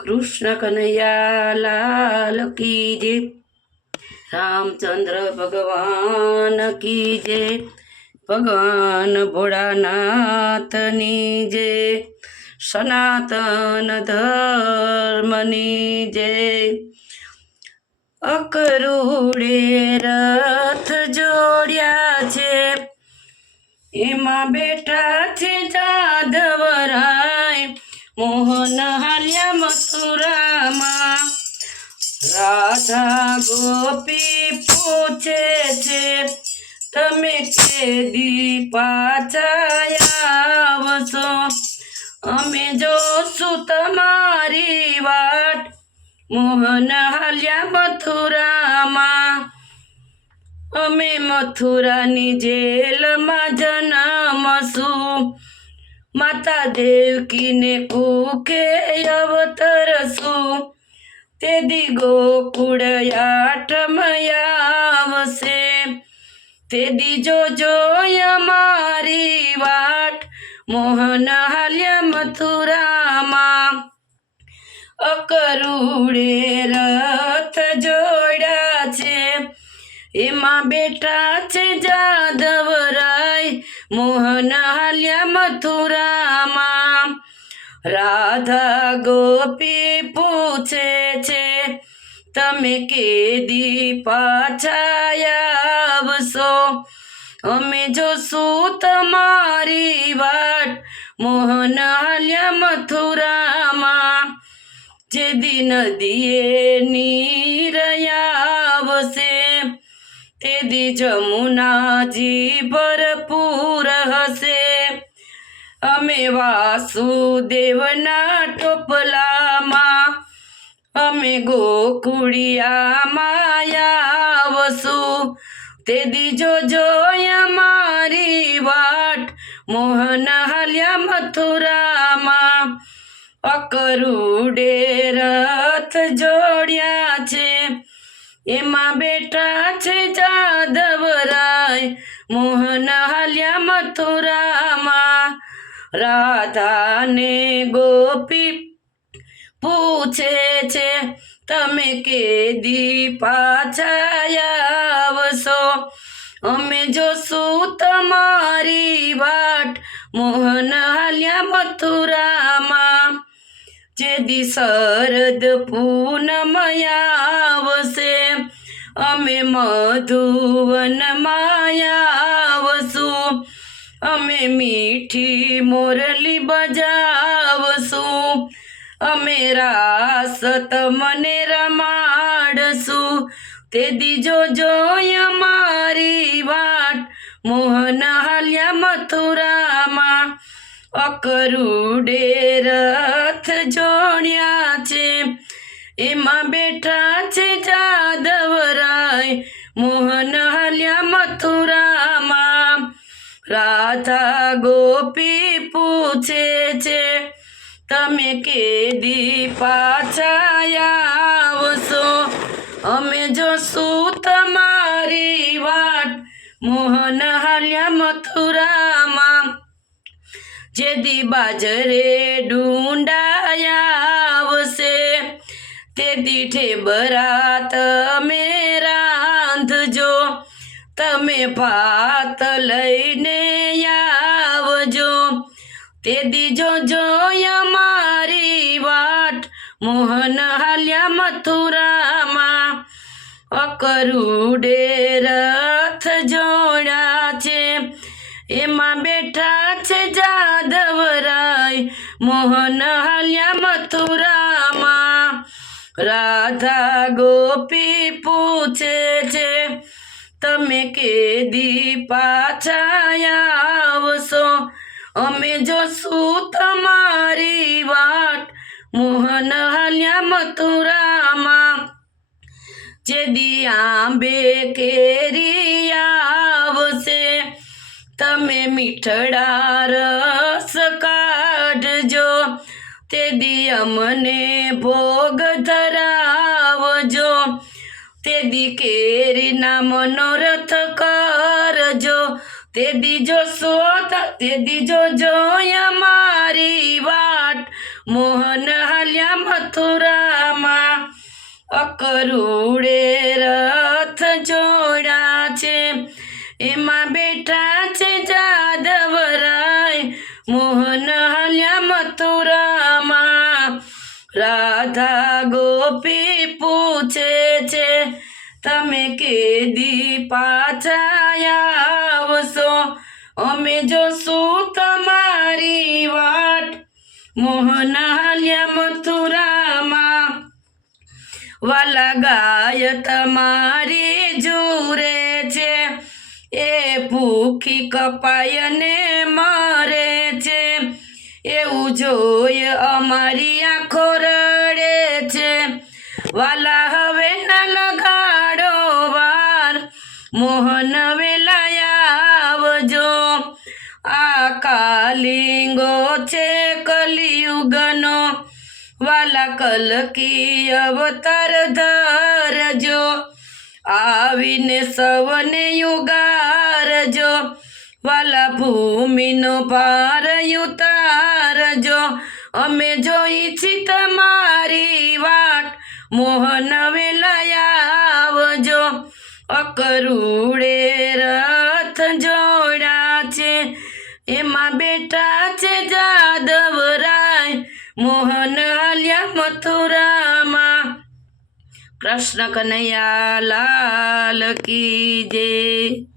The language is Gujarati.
कृष्ण कन्हैया लाल की जय। रामचंद्र भगवान की जय। भगवान भोળાનાથની जय। સનાતન ધર્મની જય। અકરુડે રથ જોડ્યા છે, એમાં બેઠા છે જાદવરાય। મોહન હાલ્યા મથુરામાં, રાધા ગોપી પૂછે છે, તમે કેદી પાછા આવશો? અમે જોશું તમારી વાટ। મોહન હાલ્યા મથુરામાં, અમે મથુરાની જેલમાં જન્મશું। માતા દેવકીને કુખે અવતરશું। તે દી ગોકુળ આઠમયા આવશે। તે દી જોજો અમારી વાટ। મોહન હાલ્યા મથુરામાં, અકરુડે રથ જોડ્યા છે, એમાં બેઠા છે જાદવરાય। મોહન હાલ્યા મથુરામાં, રાધા ગોપી પૂછે છે, તમે કેદી પાછા આવશો? અમે જોશું તમારી વાટ। મોહન હાલ્યા મથુરામાં, જે દી નદીએ નીર આવશે, તે દી જમુનાજી ભરપૂર હશે। અમે વાસુદેવના ટોપલામાં, અમે ગોકુળિયામાં આવશું। તે દી જોજો અમારી વાટ। મોહન હાલ્યા મથુરામાં, અકરુડે રથ જોડ્યા છે, એમાં બેઠા છે જાદવરાય। મોહન હાલ્યા મથુરામાં, રાધાને ગોપી પૂછે છે, તમે કેદી પાછા આવશો? અમે જોશું તમારી વાટ। મોહન હાલ્યા મથુરામાં, જે દી શરદ પૂનમ આવશે, અમે મધુવનમાં આવશું। અમે મીઠી મોરલી બજાવશું। અમે રાસ તમને રમાડશું। તે દી જોજો અમારી વાટ। મોહન હાલ્યા મથુરામાં, અકરુડે રથ જોડ્યા છે, એમાં બેઠા છે જાદવરાય। મોહન હાલ્યા મથુરામાં, રાધા ગોપી પૂછે છે, તમે કેદી પાછા આવશો? અમે જોશું તમારી વાટ। મોહન હાલ્યા મથુરામાં, જે દી બાજરે ડુંડાયા આવશે, તે દી ઠેબરા તમે રાંધજો। તમે ભાત લઈને આવજો। તે દી જોજો અમારી વાટ। મોહન હાલ્યા મથુરામાં, અકરુડે રથ જોડ્યા છે, એમાં બેઠા છે જાદવરાય। મોહન હાલ્યા મથુરામાં, રાધા ગોપી પૂછે છે, તમે કેદી પાછા આવશો? અમે જોશું તમારી વાટ। મોહન હાલ્યા મથુરામાં, જે દી આંબે કેરી આવશે, તમે મીઠડા રસ કાઢજો। તે દી અમને ભોગ ધરાવજો। તે દી કેરીના મનોરથ કરજો। તે દી જોજો અમારી વાટ। મોહન હાલ્યા મથુરામાં, મથુરામાં અકરુડે રથ જોડા છે એમાં બેઠા છે જાદવરાય મોહન હાલ્યા મથુરામાં રાધા ગોપી પૂછે છે તમે કેદી પાછા આવશો અમે જોશું તમારી વાટ મોહન હાલ્યા મથુરામાં વાલા ગાય તમારી જુરે છે એ ભૂખી કપાય ને મરે છે એવું જોઈ અમારી આંખો રડે છે વાલા હવે ના લગાડો વાર મોહન વેલા આવજો આ કાલિંગો છે કલિયુગનો વાલા કલકી અવતાર ધરજો આવીને સૌને યુગારજો વાલા ભૂમિનો ભાર ઉતારજો અમે જોઈ છી તમારી વાટ મોહન વેલા આવજો અકરુડે રથ જોડા છે એમાં બેઠા છે જાદવરાય મોહન હાલ્યા મથુરામાં કૃષ્ણ કનૈયા લાલ કી જય।